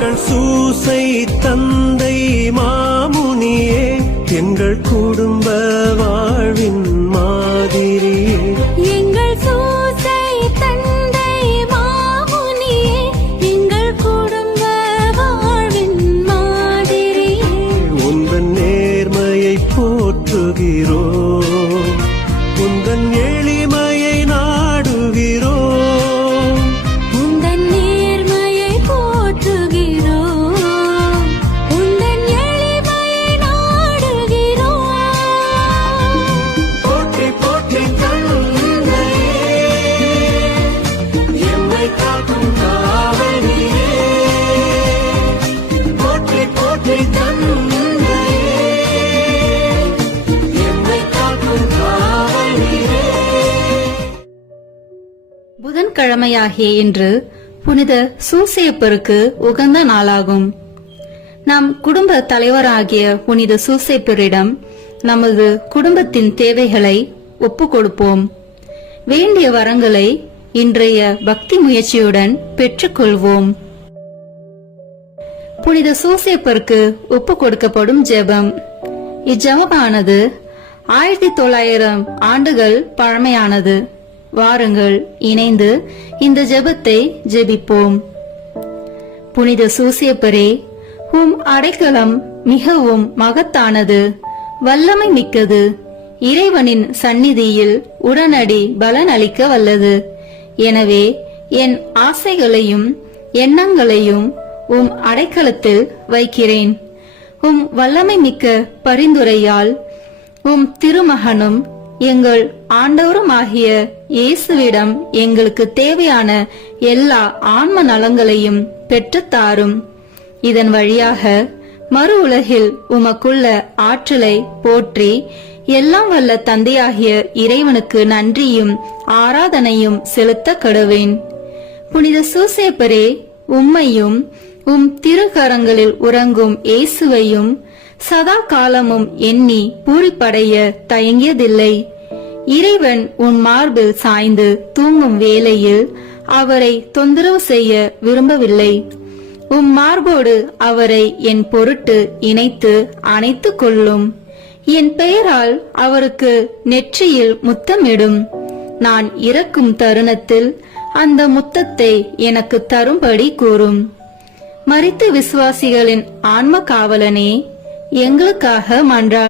எங்கள் சூசை தந்தை மாமுனியே, எங்கள் குடும்ப வாழ்வின் மாதிரியே. எங்கள் சூசை தந்தை மாமுனியே, எங்கள் குடும்ப வாழ்வின் மாதிரியே. உந்தன் நேர்மையை போற்றுகிறோம், உந்தன் எளிமையை நாடுகிறோம். உந்தன் நேர்மையை போற்றுகிறோம், உந்தன் எளிமையை நாடுகிறோம். போற்றி போற்றி தந்தையே, எம்மை காக்கும் காவலியே. போற்றி போற்றி தந்தையே, எம்மை காக்கும் காவலியே. புதன்கிழமையாகிய இன்று புனித சூசேப்பருக்கு உகந்த நாளாகும். நம் குடும்ப தலைவராகிய புனித சூசேப்பரிடம் நமது குடும்பத்தின் தேவைகளை ஒப்புக் கொடுப்போம். வேண்டிய வரங்களை இன்றைய பக்தி முயற்சியுடன் பெற்றுக்கொள்வோம். புனித சூசேப்பருக்கு ஒப்புக் கொடுக்கப்படும் ஜெபம். இஜெபமானது 1900 ஆண்டுகள் பழமையானது. வாருங்கள், இணைந்து இந்த ஜெபத்தை ஜெபிப்போம். புனித சூசேப்பரே, உம் அடைக்கலம் மிகவும் மகத்தானது, வல்லமை மிக்கது, இறைவனின் சந்நிதியில் உடனடி பலன் அளிக்க வல்லது. எனவே என் ஆசைகளையும் எண்ணங்களையும் உம் அடைக்கலத்தில் வைக்கிறேன். உம் வல்லமை மிக்க பரிந்துரையால் உம் திருமகனும் எங்கள் ஆண்டவருமாகிய இயேசுவிடம் எங்களுக்கு தேவையான எல்லா ஆன்ம நலங்களையும் பெற்றுத்தாரும். இதன் வழியாக மறு உலகில் உமக்குள்ள ஆற்றலை போற்றி எல்லாம் வல்ல தந்தையாகிய இறைவனுக்கு நன்றியும் ஆராதனையும் செலுத்த கடவேன். புனித சூசேப்பரே, உம்மையும் உம் திருக்கரங்களில் உறங்கும் இயேசுவையும் சதா காலமும் எண்ணி பூரிப்படைய தயங்கியதில்லை. இறைவன் உன் மார்பில் சாய்ந்து தூங்கும் வேளையில் அவரை தொந்தரவு செய்ய விரும்பவில்லை. உம் மார்போடு அவரை என் பொருட்டு இணைத்து அணைத்துக் கொள்ளும். என் பெயரால் அவருக்கு நெற்றியில் முத்தமிடும். நான் இறக்கும் தருணத்தில் அந்த முத்தத்தை எனக்கு தரும்படி கூறும். மரித்த விசுவாசிகளின் ஆன்ம காவலனே, எங்களுக்காக மன்றா